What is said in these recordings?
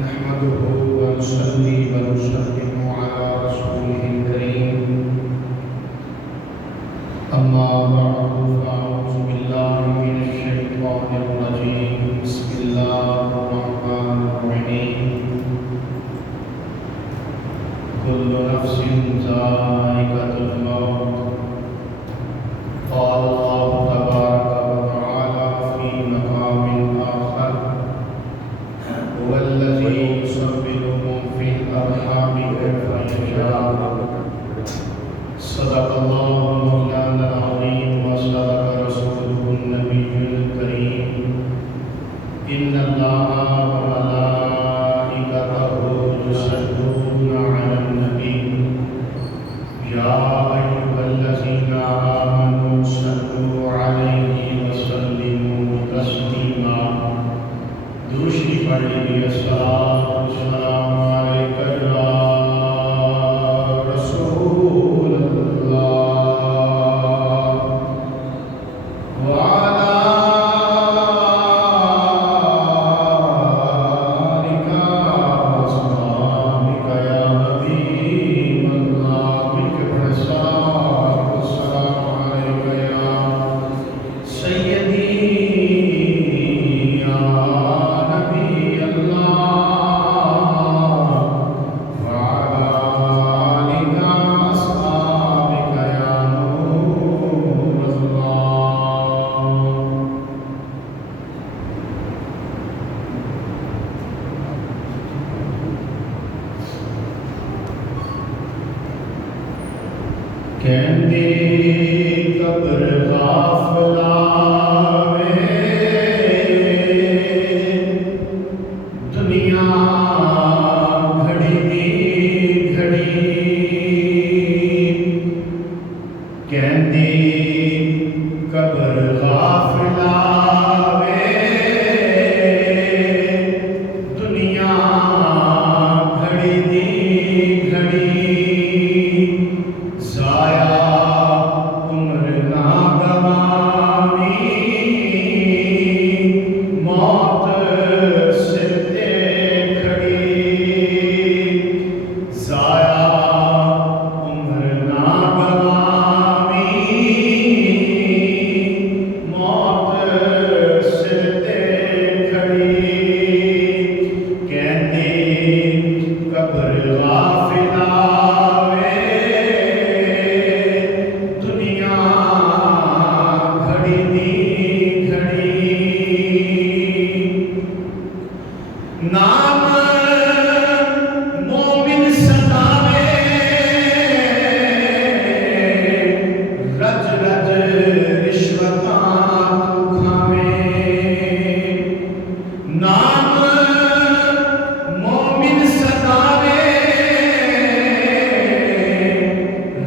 نحمده ونصلي ونسلم على رسوله الكريم أما بعد فأعوذ بالله من الشيطان الرجيم بسم الله الرحمن الرحيم كل نفس ذائقة الموت قال الله تبارك وتعالى في مقام آخر هو الذي يصوركم في الأرحام كيف يشاء صدق الله مولانا العظيم وصدق رسوله النبي الكريم إن الله وملائكته يصلون على النبي يا أيها الذين آمنوا صلوا عليه وسلموا تسليما دوسری پڑھی الصلاۃ والسلام علیک یا رسول اللہ وعلی آلک واصحابک یا حبیب اللہ الصلاۃ والسلام علیک یا سیدی کہندے قبر غافلا وے دنیا گھڑی دی گھڑی کہندے قبر غافلا وے دنیا گھڑی دی گھڑی ضائع عمر نہ گوانی موت سر تے کھڑی ضائع عمر نہ گوانی موت سر تے کھڑی کہندے قبر غافلا نام مومن سداوے رج رج رشوتاں تو کھاوے نام مومن سداوے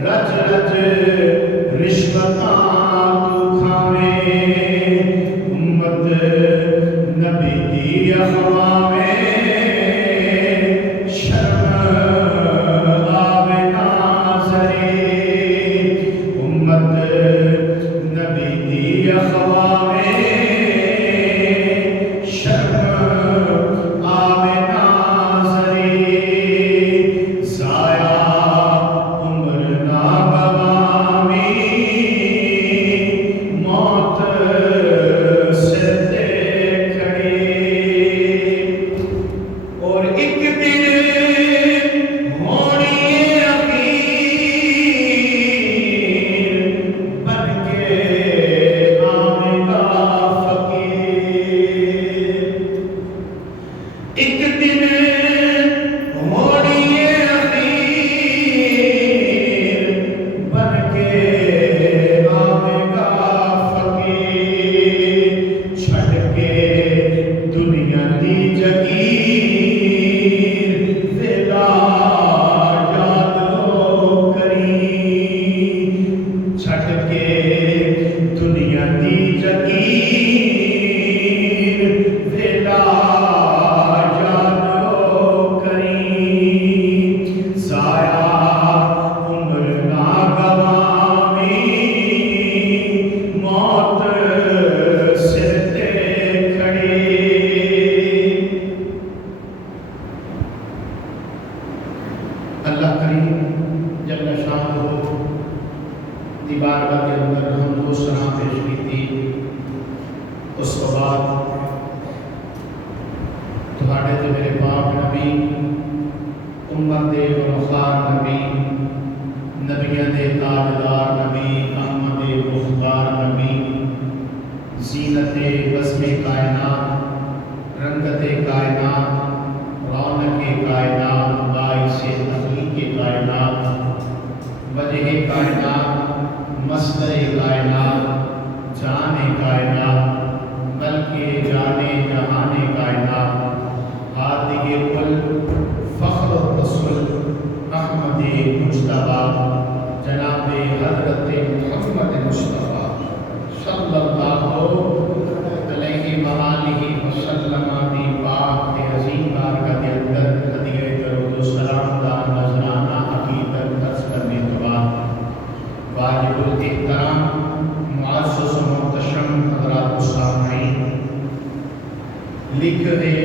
رج رج رشوتاں تو کھاوے امت نبی دی اخواوے موت سے تے کھڑی امت دے وفار نبی نبیوں دے تاجدار نبی احمد مختار نبی زینت بزم کائنات رنگت کائنات رونق کائنات باعث تخلیق کائنات وجہ کائنات مصدر کائنات جان کائنات بلکہ جانے جہان کائنات ہادی کل فخر الرسول احمد مجتبیٰ جناب حضرت محمد مصطفیٰ صلی اللہ علیہ وآلہ وسلم دی پاک عظیم بارگاہ کے اندر ہدیہ درود و سلام دا نذرانہ عقیدت درس کرنے کے بعد واجب الاحترام معزز و محتشم حضرات السامعین لکھ دے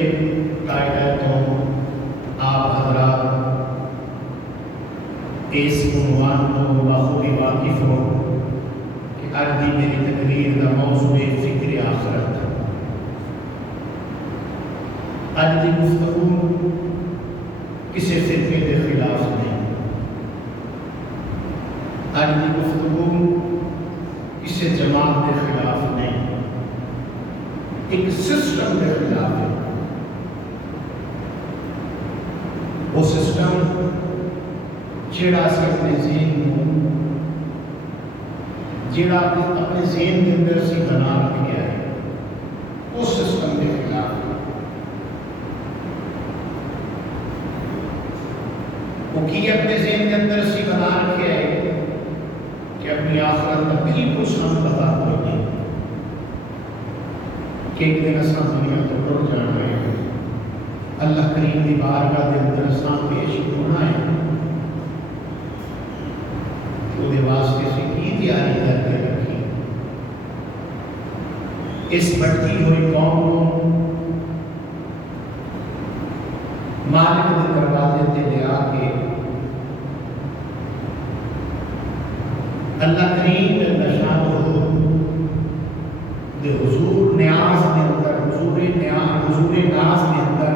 قاعدہ تو آپ حضرات اس عنوان کو بخوبی واقف ہو کہ آج دی میری تقریر دا موضوع فکر آخرت آج دی گفتگو کسی فرقے کے خلاف نہیں آج دی گفتگو کسی جماعت کے خلاف نہیں ایک سسٹم کے خلاف ہے وہ سسٹم جیڑا سے اپنے ذہن جیڑا اپنے ذہن کے اندر سے بنا رکھیا ہے اس سسٹم کے خلاف وہ کی اپنے ذہن کے اندر سے بنا رکھیا ہے کہ اپنی آخرت کا بالکل سن پتا کوئی نہیں کہ ایک دن اساں دنیا تو ٹر جانا ہے اللہ کریم دی بارگاہ دے اندر اساں پیش ہونا ہے وہ دے واسطے سے کی تیاری کر کے رکھی اس بڑھتی ہوئی قوم کو مالک دے دروازے تے لے آ کے اللہ کریم جل شانہ دے حضور نیاز کے اندر حضور ناز کے اندر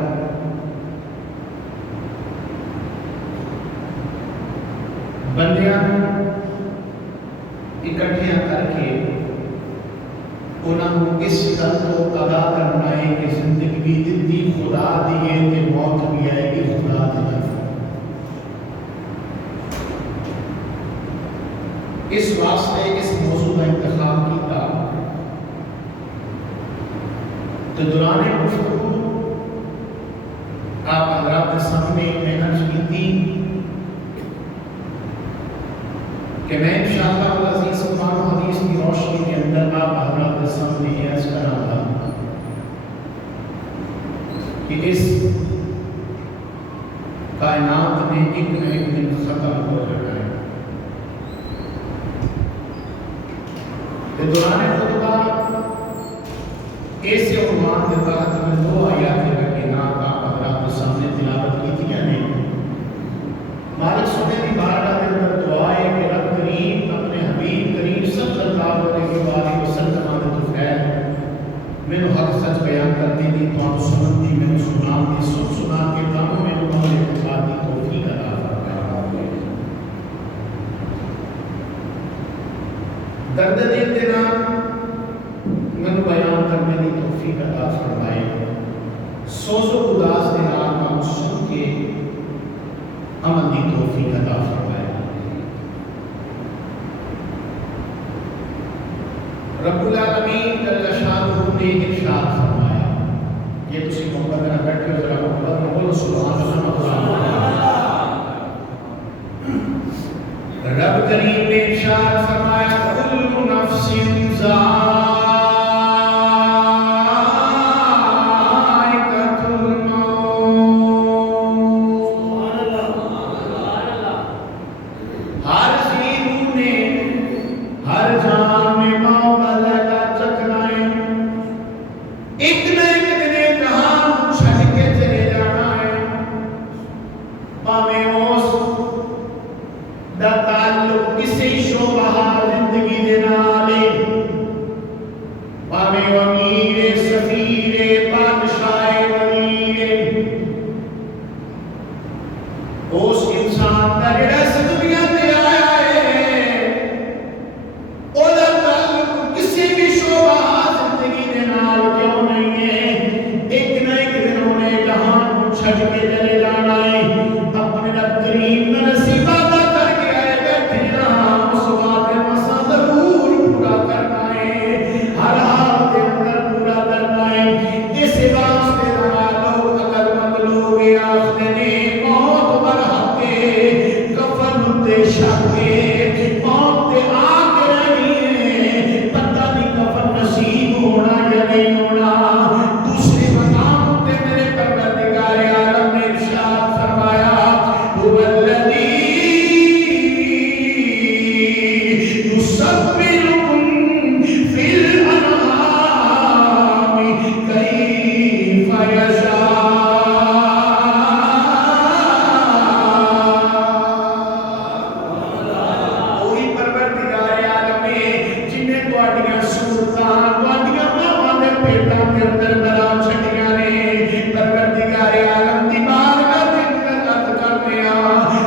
بندیاں اکٹھیاں کر کے انہوں کو اس گل کو ادا کرنا ہے کہ زندگی بھی دی خدا دیے تے موت بھی آئے گی خدا دی طرف اس واسطے اس موضوع کا انتخاب کیتا تو دوران گفتگو آپ حضرات کے سامنے میں عرض کی تھی کہ میں انشاءاللہ العزیز قرآن و حدیث کی روشنی کے اندر آپ حضرات کے سامنے یہ عرض کر رہا تھا کہ اس کائنات میں ایک نہ ایک دن ختم ہو جانا ہے کہ دوران خطبہ ایسے عنوان کے تحت میں دو آیات کائنات آپ حضرات کے سامنے تلاوت کی تھی نے مالک سنے کی بارگاہ کے اندر دعا ہے کہ رب کریم اپنے حبیب کریم صلی اللہ علیہ وسلم آدھے خیر میں حق سچ بیان کرنے دی تو آپ سنن دی میں سنان دی سنا کے کاموں میں انہوں نے اتفاق دی توفیق عطا فرمائے درد دل دینا میں بیان کرنے دی توفیق عطا فرمائے سوز و اداس دے نام سن کے عمل دی توفیق عطا فرمائے رب العالمین جل شانہ نے ارشاد فرمایا یہ تسی محبت نہ بیٹھے ہو ذرا محبت نہ بولو سبحان اللہ رب کریم نے ارشاد فرمایا کل نفس تعلق کسی شعبہ زندگی دے نال آخر نے موت برحق کے کفن تے شاکے موت تے آگ رہی ہے پتہ نہیں کفن نصیب ہونا یا نہیں ہونا دوسرے مقام تے میرے پروردگار عالم نے ارشاد فرمایا هو الذی یصورکم فی الانعام کیف یشاء وہی پروردگار عالم ہے جنہیں تواڈیاں صورتاں تواڈیاں ماواں دے پیٹاں دے اندر بنا چھڈیاں نے پروردگار عالم دی بارگاہ دے اندر عرض کرنے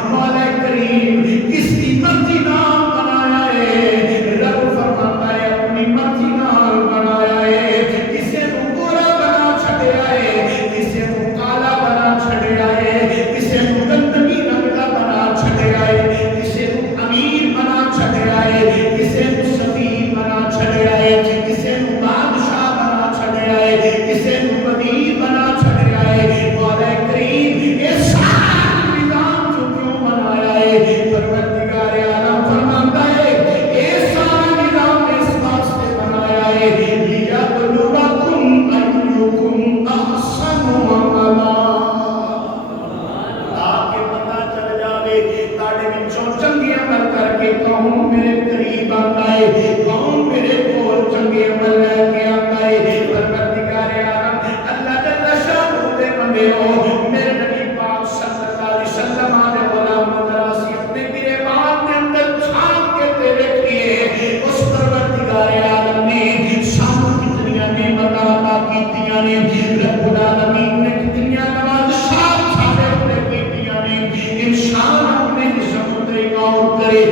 مولا کریم کس کی مرضی نال بنایا ہے رب فرماتا ہے اپنی مرضی نال بنایا ہے کسے نو گورا بنا چھڈیا ہے کسے نو کالا بنا چھڈیا ہے کسے نو گندگی رنگ دا بنا چھڈیا ہے کسے نو امیر بنا چھڈیا ہے کسے نو سفیر بنا چھڈیا ہے کسے نو بادشاہ بنا چھڈیا ہے کسے نو وزیر بنا چھڈیا ہے مولا کریم یہ سارا نظام جو کیوں بنایا ہے پروردگار عالم فرماتا ہے یہ سارا نظام اس واسطے بنایا ہے لیبلوکم ایکم احسن عملا تاکہ پتہ چل جاوے تاڑے وچوں چنگے عمل کر کے کون میرے قریب آتا ہے کون میرے کول چنگے عمل لے کے آتا ہے پروردگار عالم اللہ جل شانہ دے بندے ہو میرے نبی پاک صلی اللہ علیہ وسلم آنے غلام مدراسی اپنے گریبان کے اندر چھانک کے تیرے کیے اس پروردگار عالم نے سانو کتنیاں نعمتاں عطا کیتیاں نے رب العالمین نے کتنیاں نوازشات سارے اپنے کیتیاں نے انسان اپنے جسم تے غور کرے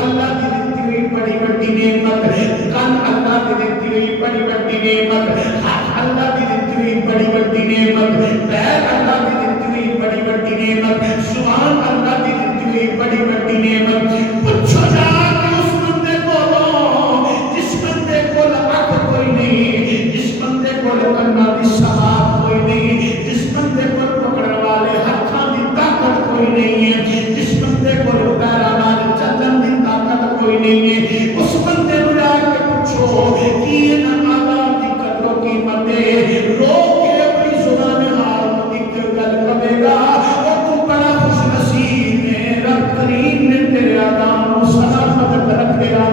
اللہ کی دتی ہوئی بڑی بڑی نعمت کن اللہ کی دتی ہوئی بڑی بڑی نعمت ہاتھ اللہ کی دتی ہوئی بڑی بڑی نعمت پیر اللہ کی دتی ہوئی بڑی بڑی نعمت زبان اللہ کی دتی ہوئی بڑی بڑی نعمت پوچھو جا کہ اس بندے کو جس بندے کو اکھ کوئی نہیں جس بندے کو کنا دی سماعت کوئی نہیں جس بندے کو پکڑ والے ہاتھاں دی طاقت کوئی نہیں ہے جس بندے کو پیراں نال چلن دی طاقت کوئی نہیں ہے اس بندے نوں جا کے پوچھو کہ یہ آدم دی قدر و قیمت ہے رو کے اپنی زبان حال دی گل کہے گا او تو بڑا خوش نصیب ہے رب کریم نے تیرے آدم کو سلامت رکھیا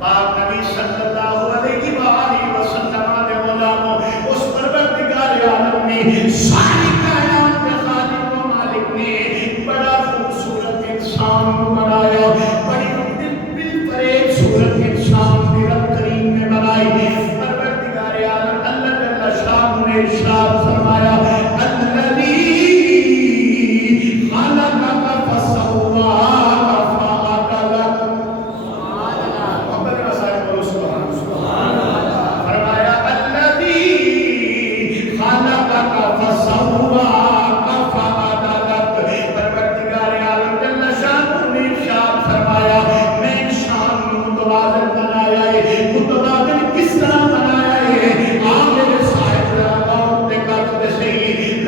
پاک نبی صلی اللہ علیہ وآلہ وسلم دے غلاموں اس پروردگار عالم نے ساری کائنات کے خالق و مالک نے بڑا خوبصورت انسان بنایا بڑی دل فریب صورت انسان بھی رب کریم نے بنائی پروردگار عالم اللہ جل شانہ نے ارشاد فرمایا الذی خلقک فسواک فعدلک فرمایا الذی خلقک فسواک فعدلک پروردگار عالم جل شانہ نے ارشاد فرمایا میں انسان کو متوازن بنایا ہے متوازن کس طرح بنایا ہے آپ میرے صاحب غور تے کر تے صحیح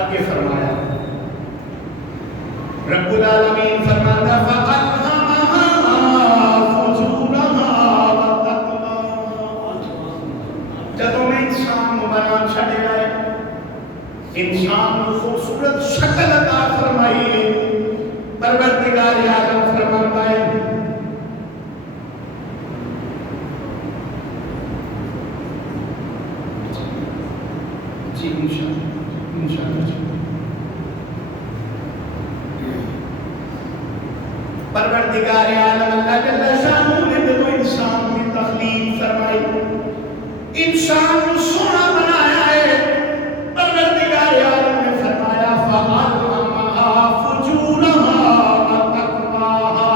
آگے فرمایا رب العالمین فرماتا فَأَلْهَمَهَا فُجُورَهَا وَتَقْوَاهَا. جدوں میں انسان کو بنا چھڑے آئے، انسان کو خوبصورت شکل عطا فرمائی، پروردگار عالم فرماتا ہے جی انشاءاللہ پروردگار عالم اللہ جل شانہ نے جو انسان کی تخلیق فرمائی، انسان کو سونا بنایا ہے، پروردگار عالم نے فرمایا فَأَلْهَمَهَا فُجُورَهَا وَتَقْوَاهَا.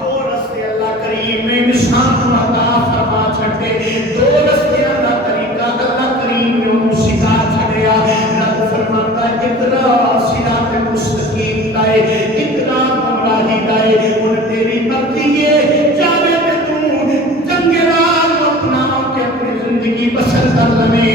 دو رستے اللہ کریم نے انسان کو عطا فرما چھڑے، دو رستے اللہ طریقہ اللہ کریم نے انہوں سکھا چھڑیا. رب فرماتا ہے اقرا صراط مستقیم لائے، اقرا گمراہی لائے، اور تیری مرضی ہے چاہے کہ تو جنگ راہ اپنا کے اپنی زندگی بسر کر لے،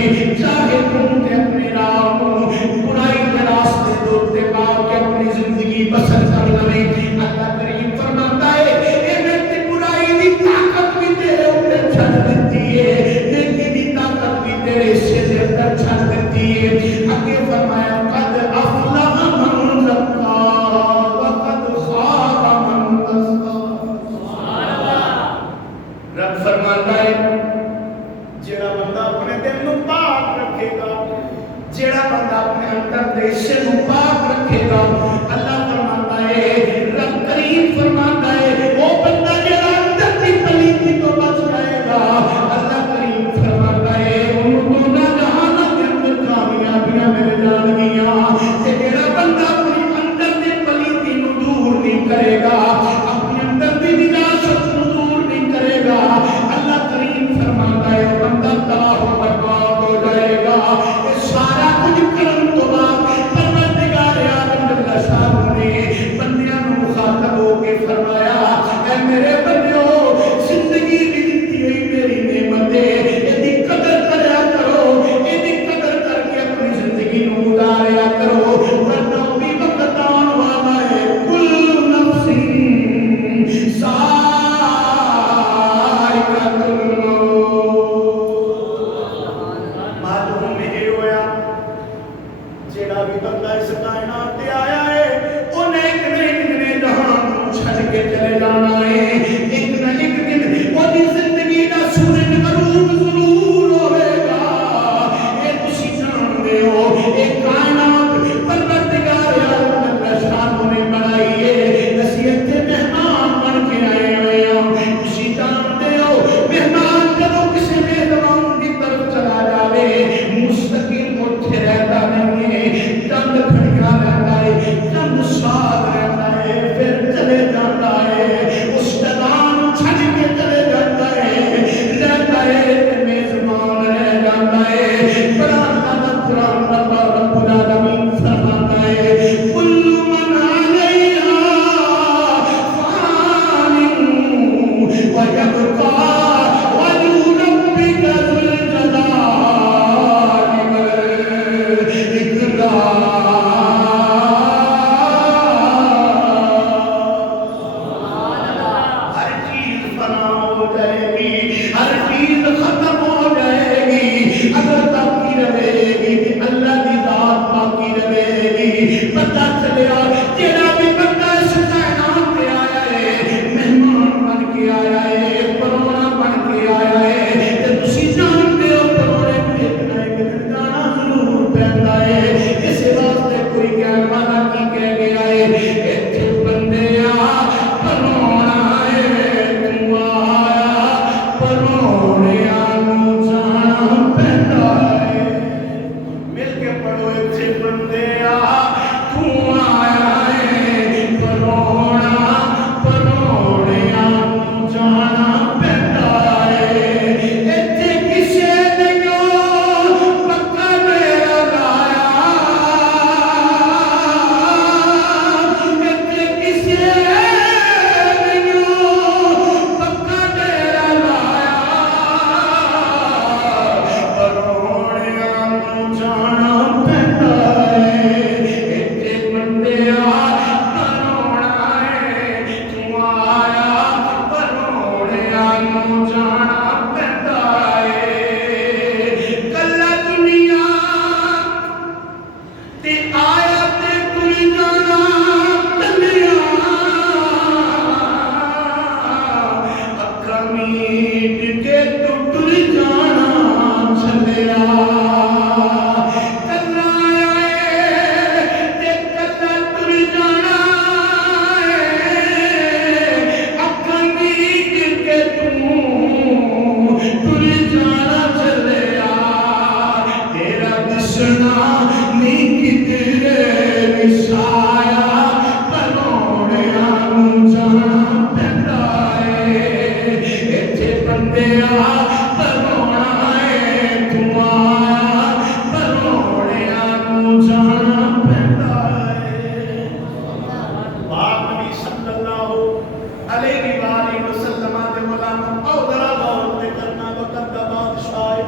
علیہ وآلہ وسلم دے غلام او ذرا غور تے کرنا وقت دا بادشاہ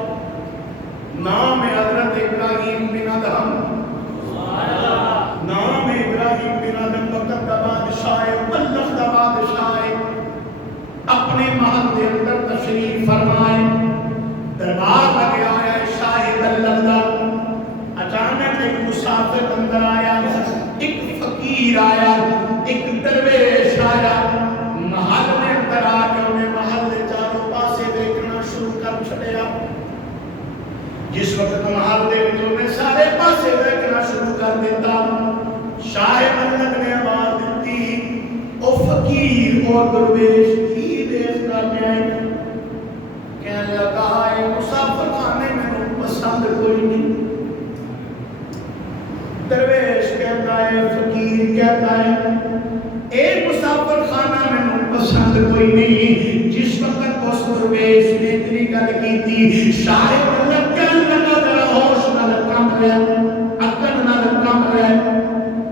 نام ہے حضرت ابراہیم بن ادہم نام ہے ابراہیم بن ادہم وقت دا بادشاہ ملک دا بادشاہ اپنے محل دے اندر تشریف فرمائے دربار لگے آیا ہے شاہ بلد دا اچانک ایک مسافر اندر آیا ایک فقیر آیا ایک درویش آیا محل میں اندر آ کے انہیں محل دے چاروں پاسے دیکھنا شروع کر چھڑیا جس وقت محل دے وچوں نے سارے پاسے دیکھنا شروع کر دیتا شاہ بلد نے آواز دیتی او فقیر اور درویش کی دیکھتا میں کہنے لگا ہے مسافر خانے میں پسند کوئی نہیں درویش کہتا ہے فقیر کہتا ہے اے مسافر خانہ میں پسند کوئی نہیں جس وقت اس درویش نے اتنی گل کی تھی شاہ بلد کہنے لگا ذرا ہوش نہ کم رہے عقل نہ کم رہے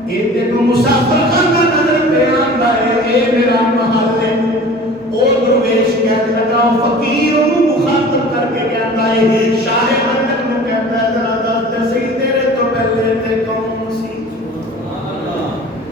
اے تینوں مسافر خانہ نظر پہ آندا ہے اے میرا محل ہے او درویش کہنے لگا فقیر انہوں مخاطب کر کے کہتا ہے شاہ بلد کو کہتا ہے ذرا دس صحیح تیرے تو پہلے تے کون سی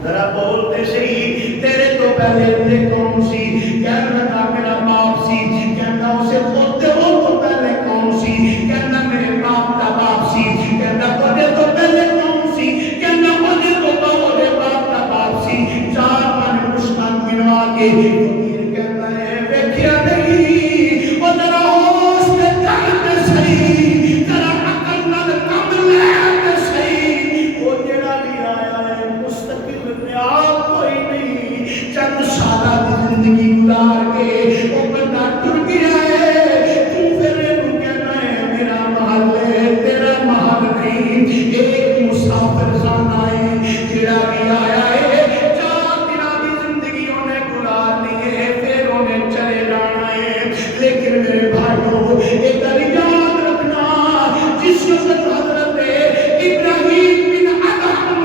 ذرا بولتے صحیح تیرے تو پہلے تے کون سی کہنے لگا میرا باپ سی کہنا اسے ہوتے ہو تو پہلے کون سی کہنا میرے باپ کا باپ سی کہنا پہلے تو پہلے کون سی کہنا پہلے تو پہلے باپ کا باپ سی چار پانچ مشکل گنوا کے فقیر کہتا ہے دیکھیا نہیں وہ ذرا ہوش تے چلتے صحیح ذرا عقل نال کم لے صحیح وہ جڑا بھی آیا ہے مستقل ریاض کوئی نہیں چند سالہ دی زندگی گزار کے وہ بندہ ٹر گیا ہے تو پھر تو کہنا ہے میرا محل ہے تیرا محل نہیں ایک مسافر خانہ ہے جڑا بھی آیا ہے چار دنوں دی زندگی انہیں گزارنی ہے پھر انہیں چلے جانا ہے لیکن میرے بھائیو ایک گل یاد رکھنا جس وقت حضرت ابراہیم بن ادہم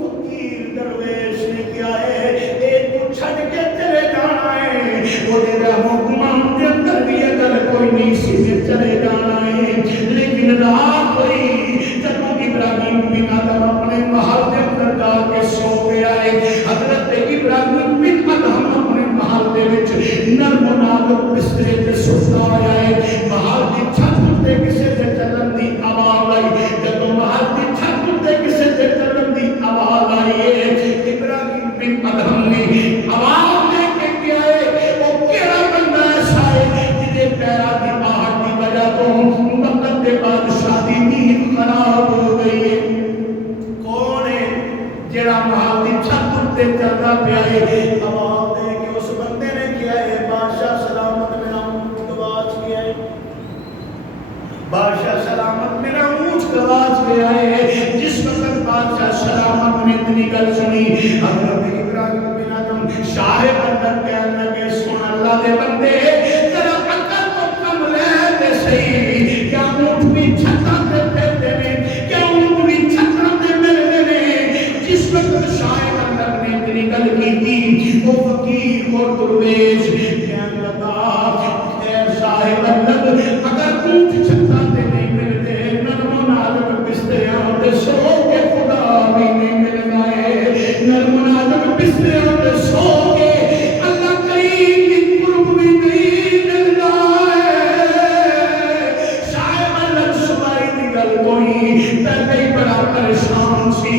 فقیر درویش نے کیا ہے ایک کو چھڑ کے چلے جانا ہے وہ دے حکمان کے اندر بھی اگر کوئی نہیں سیدھے چلے جانا ہے لیکن رات ہوئی جب ابراہیم بن ادہم اپنے محل کے اندر جا کے سو گیا ہے حضرت ابراہیم بن ادہم اپنے محل دے وچ نرم و نازک بسترے تے سوتا ہویا ہے محل دی چھت تے کسے تے چلن دی آواز آئی جب محل دی چھت تے کسے تے چلن دی آواز آئی ہے ابراہیم بن ادہم نے آواز دے کے کیا ہے وہ کیڑا بندہ ایسا ہے جدے پیرا دی آہٹ دی وجہ تو وقت دے بادشاہ دی نیند خراب ہو گئی ہے کون ہے جڑا محل دی چھت تے چلدا پیا ہے آواز دے کے اس بندے نے کیا ہے بادشاہ سلامت میرا اونٹ گواچ گیا ہے بادشاہ سلامت میرا اونٹ گواچ گیا ہے جس وقت بادشاہ سلامت نے اتنی گل سنی حضرت ابراہیم بن ادہم شاہ بلد کہنے لگے سن اللہ دے بندے ذرا عقل تو کم لے دے صحیح کیا اونٹ بھی چھتاں تے پھرتے نے کیا اونٹ بھی چھتاں تے ملتے نے جس وقت شاہ بلد نے اتنی گل کی تھی وہ فقیر اور درویش کہنے لگا اے شاہ بلد اگر اونٹ چھتاں تے نہیں ملتے نرم و نازک بستریاں تے سو کے خدا بھی نہیں ملنا ہے نرم و نازک بستریاں تے سو کے اللہ کریم کی قرب بھی نہیں ملنا ہے شاہ بلد سبائی دی گل کوئی پہلے ہی بڑا پریشان سی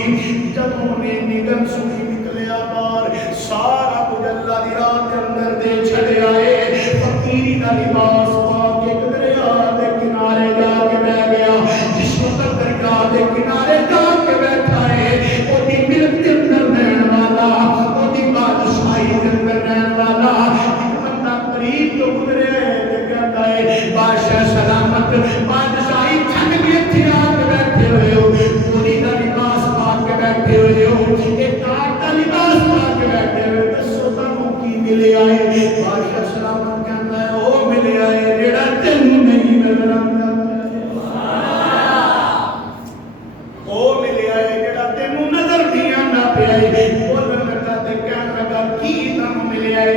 جب انہیں نگل سنی نکلیا بار سارا کچھ اللہ دی رات کے اندر دے چھڑے آئے فقیری دا لباس پاک ایک دریا دے کنارے جا کے بیٹھ گیا جس وقت دریا دے کنارے جا کے بیٹھا ہے وہ دی ملک کے اندر رہن والا وہ دی بادشاہی کے اندر رہن والا ایک بندہ قریب تو گزرے ہے کہتا ہے بادشاہ سلامت بادشاہی چھن بھی اتھی آ کے بیٹھے ہوئے ہو پوری دا لباس پا کے بیٹھے ہوئے ہو ایک تاج دا لباس پا کے بیٹھے ہوئے دسو تانوں کی ملے آئے بادشاہ سلامت کہتا ہے او ملے آئے جڑا تینوں نہیں نظر آندا او ملے آئے جڑا تینوں نظر نہیں آندا پیا بولن لگا تے کہن لگا کی تانوں ملے آئے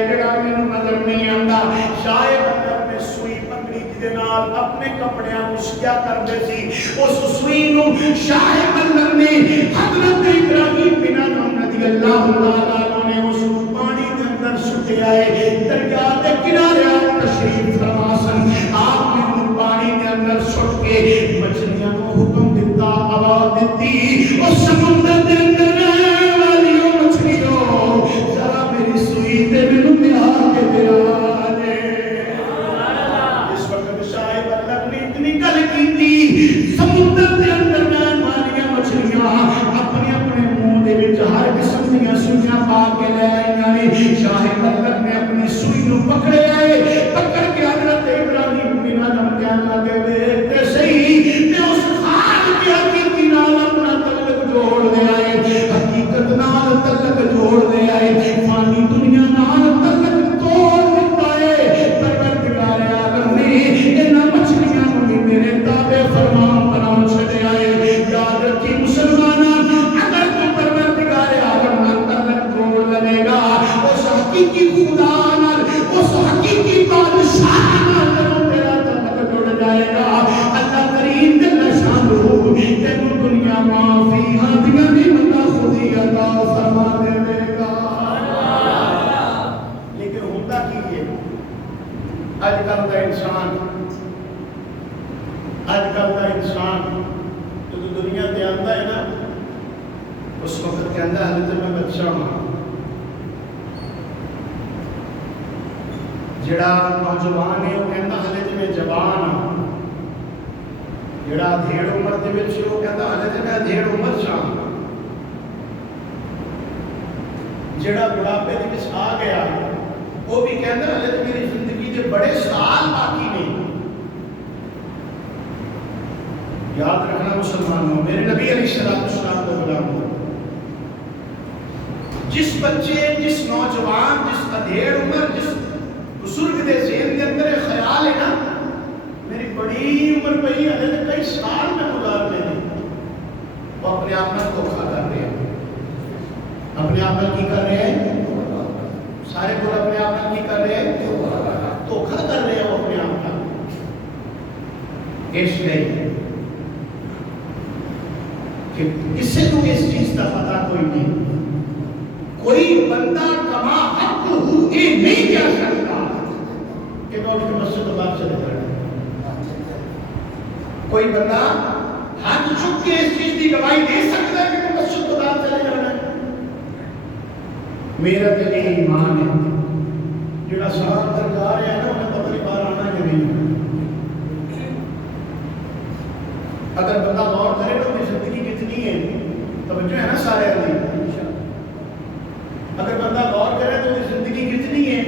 نال اپنے کپڑیاں نوں سیا کردے سی اس سوئی نوں شاہ بلر نے حضرت ابراہیم بن ادم رضی اللہ تعالی عنہ نے اس پانی دے اندر سٹیا ہے دریا دے کنارے تشریف فرما سن آپ نے پانی دے اندر سٹ کے مچھلیاں کو حکم دیتا آواز دیتی اس سمندر دے اندر رہنے والی مچھلیوں ذرا میری سوئی تے مینوں ملا کے دیا دے اس وقت شاہ بلر نے اتنی گل کی سمندر دے اندر رہنے والی مچھلیاں اپنے اپنے منہ دے وچ ہر قسم دی سوئیاں پا کے لے آئیاں نے شاہ بلر نے اپنی سوئی نوں پکڑے آئے پکڑ کے حضرت ابراہیم بن ادم کہنے لگے ویکھتے صحیح میں اس خال کے حقیقی نال اپنا تعلق جوڑ دے آئے حقیقت نال تعلق جوڑ دے آئے فانی دنیا نال تعلق توڑ دیتا ہے پروردگار عالم نے انہاں مچھلیاں نوں بھی میرے تابع فرمان بنا چھڈے آئے یاد رکھی مسلماناں اگر تو پروردگار عالم نال تعلق جوڑ لے گا اس حقیقی خدا نال اس حقیقی بادشاہ نال جب تیرا تعلق جڑ جائے گا اللہ کریم جل شانہ تینوں دنیا معافی ہاتھیاں دی متا خودی عطا فرما دے گا لیکن ہوتا کی ہے اج کل دا انسان جو دنیا تے آندا ہے نا اس وقت کہندا ہے تے میں بچہ ہوں جڑا نوجوان ہے وہ کہندا ہلے تے میں جوان ہاں جڑا دھیڑ عمر دے وچ وہ کہندا ہلے تے میں دھیڑ عمر چاں جڑا بڑھاپے دے وچ آ گیا وہ بھی کہندا ہلے تے میری زندگی دے بڑے سال باقی نے یاد رکھنا مسلمانوں میرے نبی علیہ السلام کو غلام ہو جس بچے جس نوجوان جس ادھیڑ عمر جس بزرگ دے ذہن کے اندر خیال ہے نا میری بڑی عمر پئی ہے تے کئی سال میں گزار لینے وہ اپنے آپ میں دھوکا کر رہے ہیں اپنے آپ میں کی کر رہے ہیں سارے کو اپنے آپ میں کی کر رہے ہیں دھوکا کر رہے ہیں وہ اپنے آپ میں اس لیے کہ کسی کو اس چیز کا پتہ کوئی نہیں کوئی بندہ کما حق ہو یہ نہیں کہہ سکتا کہ میں اٹھ کے مسجد تو باہر چلے جائے کوئی بندہ ہاتھ چک کے اس چیز کی گواہی دے سکتا ہے کہ میں مسجد تو باہر چلے جانا ہے میرا تو یہ ایمان ہے جڑا سال درکار ہے نا انہیں پتہ نہیں باہر آنا کہ نہیں اگر بندہ غور کرے تو اپنی زندگی کتنی ہے توجہ ہے نا سارے آدمی اگر بندہ غور کرے تو زندگی کتنی ہے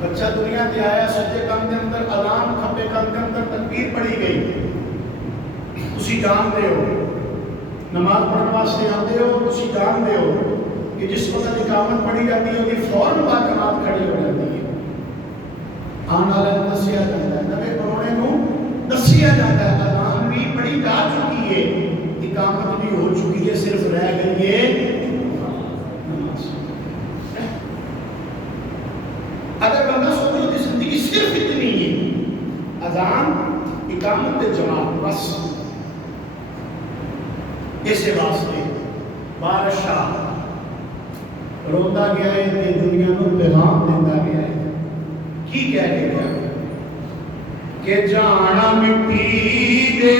بچہ دنیا تے آیا سجے کام کے اندر اذان کھبے کام کے اندر تکبیر پڑھی گئی تسی جانتے ہو نماز پڑھنے واسطے آتے ہو تسی جانتے ہو کہ جس وقت اقامت پڑھی جاتی ہے وہ فوراً بعد جماعت کھڑی ہو جاتی ہے آن والے کو دسیا جاتا ہے نبی پرونے کو دسیا جاتا ہے اذان بھی پڑھی جا چکی ہے اقامت بھی ہو چکی ہے صرف رہ گئی ہے اگر بندہ سوچو کہ زندگی صرف اتنی ہے اذان اقامت جماعت بس اسے واسطے بادشاہ روتا گیا ہے کہ دنیا کو پیغام دیتا گیا ہے کی کہہ کے گیا کہ جانا مٹی دے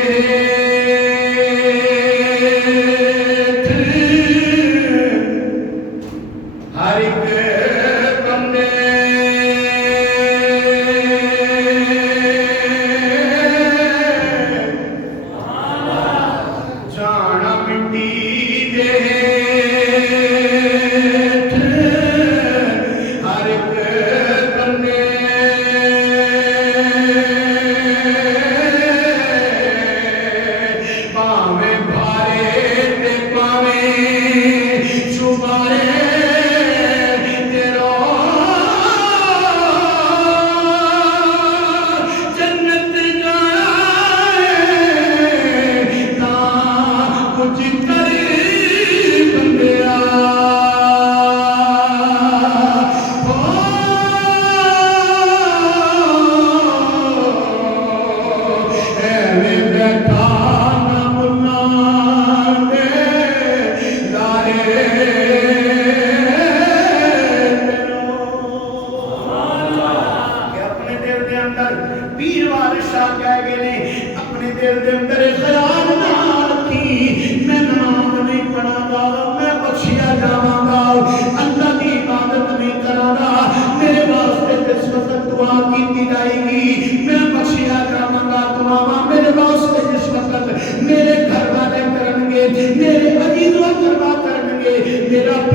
ہر ایک بندے جانا مٹی دے ہر ایک بندے پاویں بھارے تے پاویں چوبارے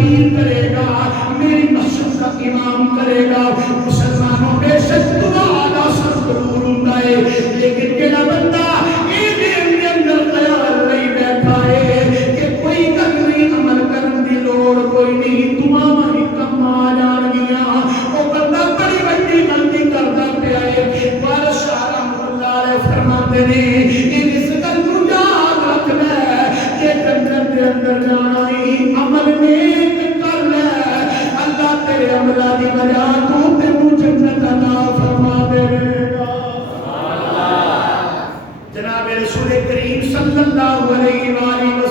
پیر کرے گا، میری مسجد کا امام کرے گا۔ مسلمانوں بے شک دعا دا اثر ضرور ہوندا ہے، لیکن جڑا بندہ اے دین دے اندر خیال نہیں بیٹھا ہے کہ کوئی گل عمل کرن دی لوڑ کوئی نہیں، دعاواں ہی کم آ جان گیاں، او بندہ بڑی بڑی غلطی کردا پیا ہے۔ وارث شاہ رحمۃ اللہ علیہ فرماتے نے اس گل نوں یاد رکھنا کہ جنت دے اندر جانا ہی عمل نیک کر لے، اللہ تیرے عملاں دی وجہ تو تینوں جنت عطا فرما دے گا۔ جناب رسول کریم صلی اللہ علیہ وآلہ